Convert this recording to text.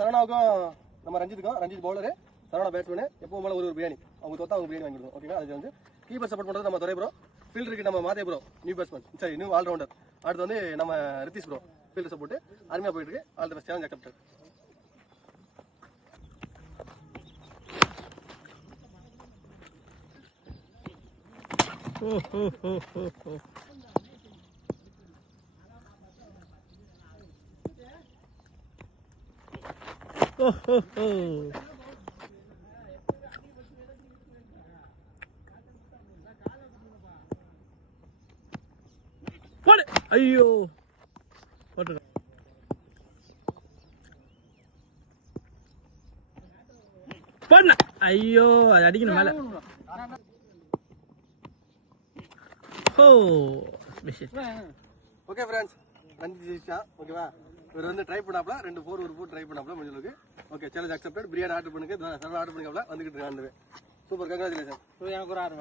சரவணாவுக்கும் நம்ம Ranjith bowler, Saravana batsman. எப்பவும் போல ஒரு பிரியாணி அவங்க தோத்தா அவங்க பிரியாணி வாங்கிடுவோம். ஓகேங்களா? அது வந்து கீப்பர் சப்போர்ட் பண்றது நம்ம துரை ப்ரோ, ஃபீல்டருக்கு நம்ம மாதே ப்ரோ, நியூ பேட்ஸ்மேன், சரி நியூ ஆல்ரவுண்டர். அடுத்து வந்து நம்ம ரித்திஷ் ப்ரோ, ஃபீல்டர் சப்போர்ட் அருமையா போயிட்டு இருக்கு. All the best, challenge accepted. ஐயோ பண்ண ஐயோ அது அடிக்கணும் மேல. ஓகே ஃப்ரெண்ட்ஸ், ரஞ்சித் ஜெயிச்சா. ஓகேவா? இவர் வந்து ட்ரை பண்ணாப்ல 2 4 ஒரு போட் ட்ரை பண்ணாப்ல முடிஞ்சளவுக்கு. Okay, challenge accepted. Biryani order பண்ணுங்க, ஆர்டர் பண்ணிக்காப்ல வந்துகிட்டு இருக்காங்க. Super, congratulation. எனக்கு ஒரு 6